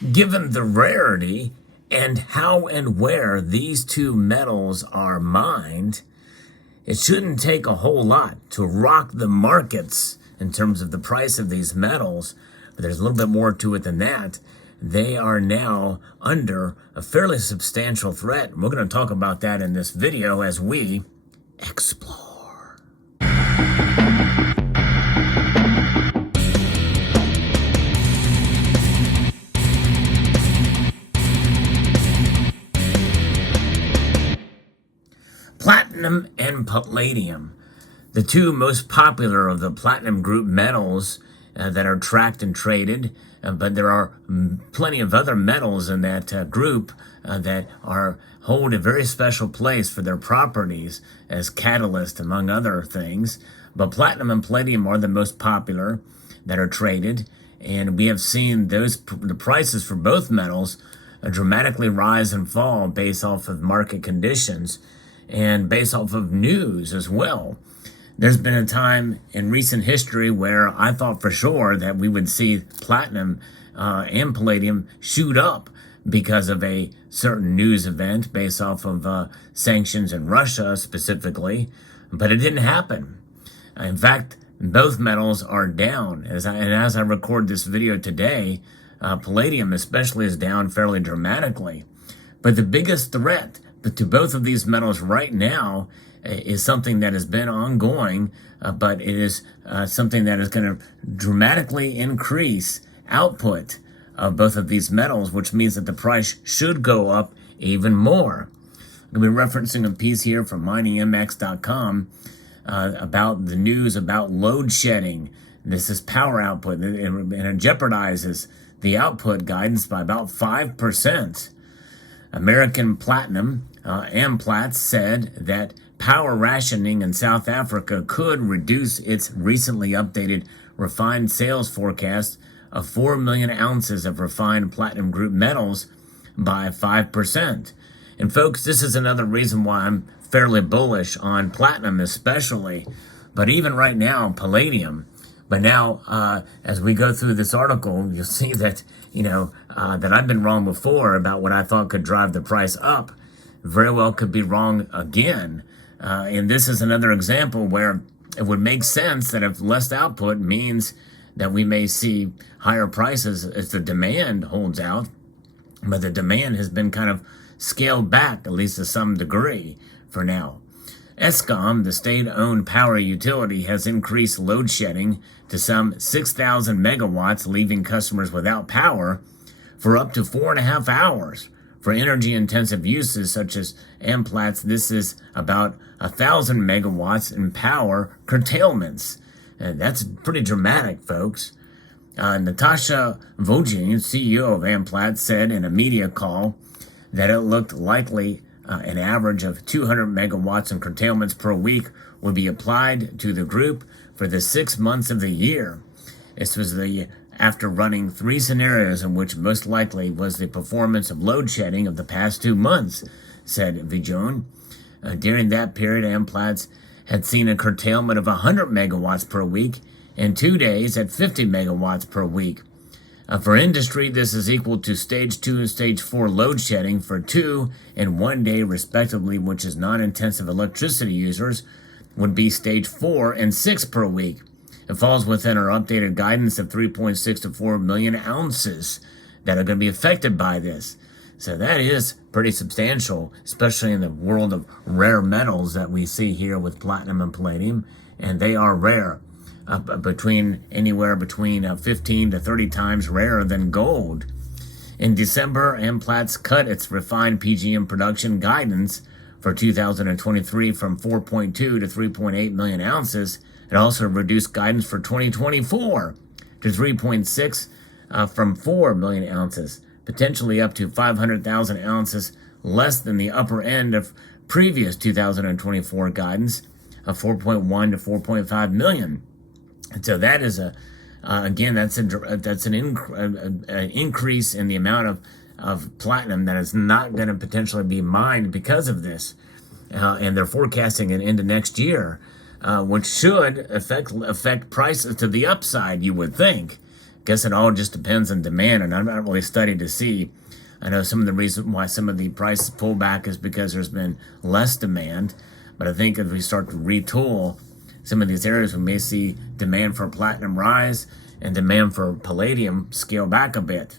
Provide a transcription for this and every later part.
Given the rarity and how and where these two metals are mined, it shouldn't take a whole lot to rock the markets in terms of the price of these metals, but there's a little bit more to it than that. They are now under a fairly substantial threat. We're going to talk about that in this video as we explore. Platinum and palladium, the two most popular of the platinum group metals that are tracked and traded, but there are plenty of other metals in that group that hold a very special place for their properties as catalyst, among other things. But platinum and palladium are the most popular that are traded, and we have seen the prices for both metals dramatically rise and fall based off of market conditions and based off of news as well. There's been a time in recent history where I thought for sure that we would see platinum and palladium shoot up because of a certain news event based off of sanctions in Russia specifically, but it didn't happen. In fact, both metals are down. As I record this video today, palladium especially is down fairly dramatically. But the biggest threat to both of these metals right now is something that has been ongoing, but it is something that is going to dramatically increase output of both of these metals, which means that the price should go up even more. I'm going to be referencing a piece here from miningmx.com about the news about load shedding. This is power output, and it jeopardizes the output guidance by about 5%. American Platinum, Amplats, said that power rationing in South Africa could reduce its recently updated refined sales forecast of 4 million ounces of refined platinum group metals by 5%. And folks, this is another reason why I'm fairly bullish on platinum especially, but even right now, palladium. But now, as we go through this article, you'll see that, that I've been wrong before about what I thought could drive the price up. Very well could be wrong again. And this is another example where it would make sense that if less output means that we may see higher prices as the demand holds out. But the demand has been kind of scaled back, at least to some degree, for now. Eskom, the state-owned power utility, has increased load shedding to some 6,000 megawatts, leaving customers without power for up to 4.5 hours. For energy-intensive uses such as Amplats, this is about 1,000 megawatts in power curtailments. And that's pretty dramatic, folks. Natasha Vogin, CEO of Amplats, said in a media call that it looked likely an average of 200 megawatts in curtailments per week would be applied to the group for the 6 months of the year. This was after running 3 scenarios in which most likely was the performance of load shedding of the past 2 months, said Vijone. During that period, Amplats had seen a curtailment of 100 megawatts per week and 2 days at 50 megawatts per week. For industry, this is equal to Stage 2 and Stage 4 load shedding for 2 and 1 day, respectively, which is non-intensive electricity users, would be Stage 4 and 6 per week. It falls within our updated guidance of 3.6 to 4 million ounces that are going to be affected by this. So that is pretty substantial, especially in the world of rare metals that we see here with platinum and palladium, and they are rare. Anywhere between 15 to 30 times rarer than gold. In December, Amplats cut its refined PGM production guidance for 2023 from 4.2 to 3.8 million ounces. It also reduced guidance for 2024 to 3.6 from 4 million ounces, potentially up to 500,000 ounces less than the upper end of previous 2024 guidance of 4.1 to 4.5 million. And so that is that's an increase in the amount of platinum that is not going to potentially be mined because of this, and they're forecasting it into next year, which should affect prices to the upside, you would think, guess it all just depends on demand, and I'm not really studied to see. I know some of the reason why some of the prices pull back is because there's been less demand, but I think if we start to retool some of these areas, we may see demand for platinum rise and demand for palladium scale back a bit.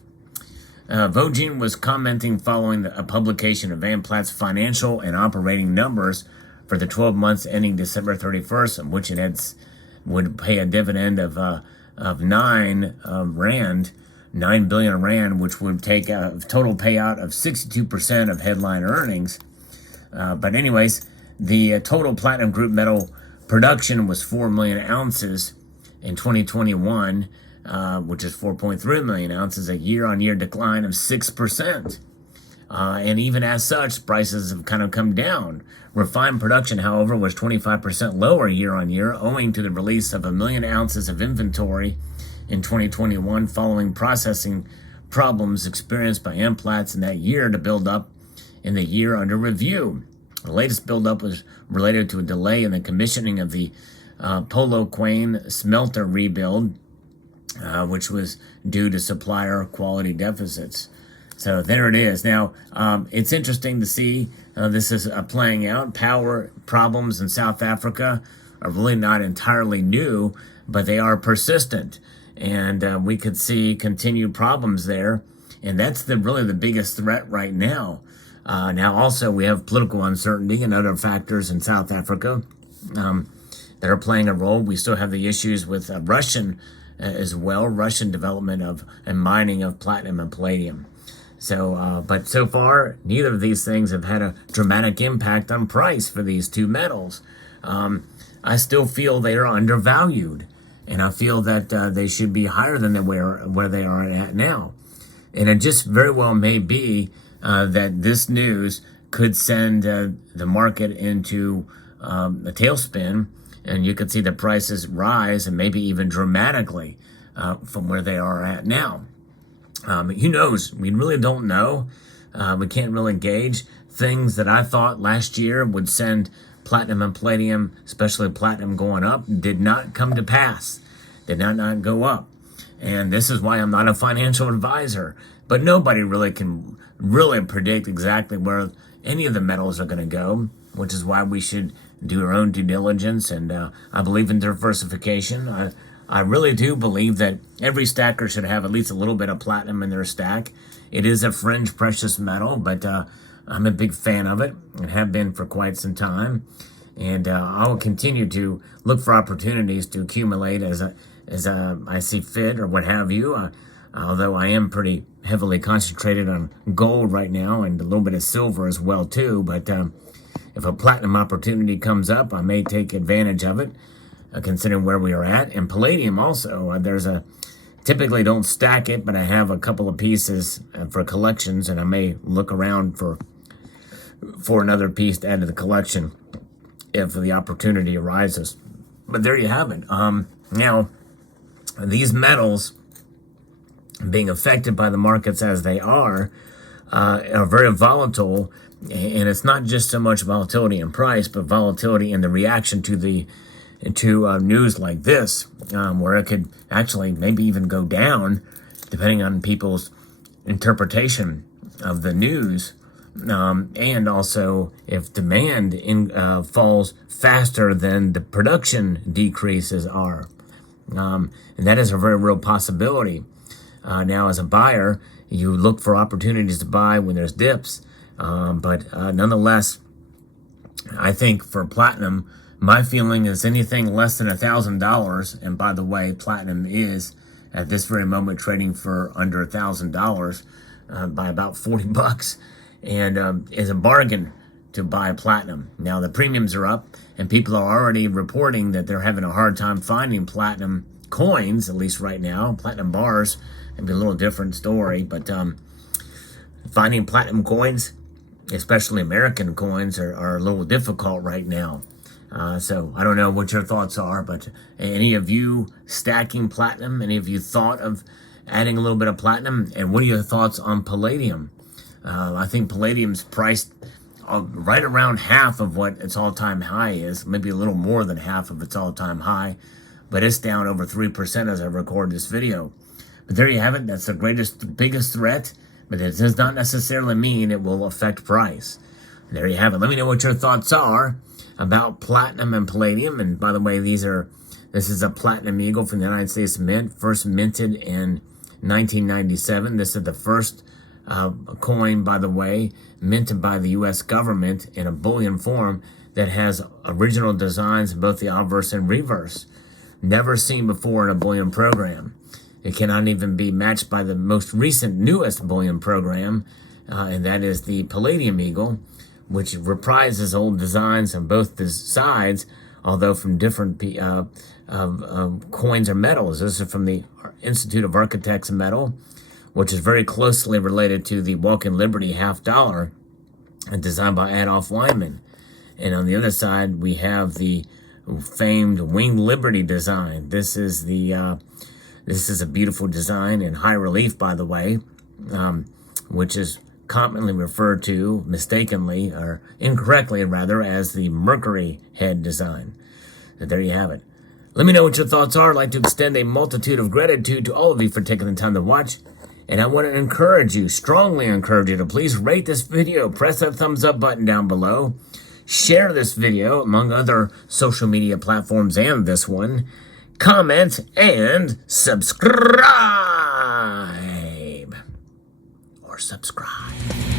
Vogene was commenting following a publication of Amplat's financial and operating numbers for the 12 months ending December 31st, in which it would pay a dividend of 9 billion rand, which would take a total payout of 62% of headline earnings. But anyways, the total platinum group metal production was 4 million ounces in 2021, which is 4.3 million ounces, a year-on-year decline of 6%. And even as such, prices have kind of come down. Refined production, however, was 25% lower year-on-year, owing to the release of 1 million ounces of inventory in 2021 following processing problems experienced by Amplats in that year to build up in the year under review. The latest buildup was related to a delay in the commissioning of the Polokwane smelter rebuild, which was due to supplier quality deficits. So there it is. Now, it's interesting to see this is playing out. Power problems in South Africa are really not entirely new, but they are persistent. And we could see continued problems there. And that's really the biggest threat right now. Now, also, we have political uncertainty and other factors in South Africa that are playing a role. We still have the issues with Russian as well, Russian development of and mining of platinum and palladium. So, but so far, neither of these things have had a dramatic impact on price for these two metals. I still feel they are undervalued, and I feel that they should be higher than where they are at now. And it just very well may be that this news could send the market into a tailspin, and you could see the prices rise and maybe even dramatically from where they are at now. Who knows? We really don't know. We can't really gauge. Things that I thought last year would send platinum and palladium, especially platinum going up, did not come to pass. Did not go up. And this is why I'm not a financial advisor. But nobody really can really predict exactly where any of the metals are going to go, which is why we should do our own due diligence. And I believe in diversification. I really do believe that every stacker should have at least a little bit of platinum in their stack. It is a fringe precious metal, but I'm a big fan of it and have been for quite some time. And I'll continue to look for opportunities to accumulate as I see fit or what have you. Although I am pretty heavily concentrated on gold right now and a little bit of silver as well too. But if a platinum opportunity comes up, I may take advantage of it. Considering where we are at. And palladium also, typically don't stack it, but I have a couple of pieces for collections, and I may look around for another piece to add to the collection if the opportunity arises. But there you have it. Now, these metals being affected by the markets as they are very volatile, and it's not just so much volatility in price, but volatility in the reaction to news like this, where it could actually maybe even go down, depending on people's interpretation of the news, and also if demand falls faster than the production decreases are. And that is a very real possibility. Now, as a buyer, you look for opportunities to buy when there's dips, but nonetheless, I think for platinum, my feeling is anything less than $1,000, and by the way, platinum is at this very moment trading for under $1,000 by about $40, and is a bargain to buy platinum. Now the premiums are up, and people are already reporting that they're having a hard time finding platinum coins, at least right now. Platinum bars would be a little different story, but finding platinum coins, especially American coins, are a little difficult right now. So I don't know what your thoughts are, but any of you stacking platinum? Any of you thought of adding a little bit of platinum? And what are your thoughts on palladium? I think palladium's priced right around half of what its all-time high is, maybe a little more than half of its all-time high, but it's down over 3% as I record this video. But there you have it. That's the biggest threat, but it does not necessarily mean it will affect price. There you have it. Let me know what your thoughts are about platinum and palladium. And by the way, this is a platinum eagle from the United States Mint, first minted in 1997. This is the first coin, by the way, minted by the U.S. government in a bullion form that has original designs in both the obverse and reverse. Never seen before in a bullion program. It cannot even be matched by the most recent, newest bullion program, and that is the Palladium Eagle, which reprises old designs on both the sides, although from different coins or metals. This is from the Institute of Architects Metal, which is very closely related to the Walking Liberty $50, designed by Adolf Lyman. And on the other side, we have the famed Winged Liberty design. This is a beautiful design in high relief, by the way, which is commonly referred to mistakenly, or incorrectly rather, as the Mercury head design. So there you have it. Let me know what your thoughts are. I'd like to extend a multitude of gratitude to all of you for taking the time to watch. And I want to encourage you, strongly encourage you, to please rate this video, press that thumbs up button down below, share this video among other social media platforms and this one, comment, and subscribe. Or subscribe.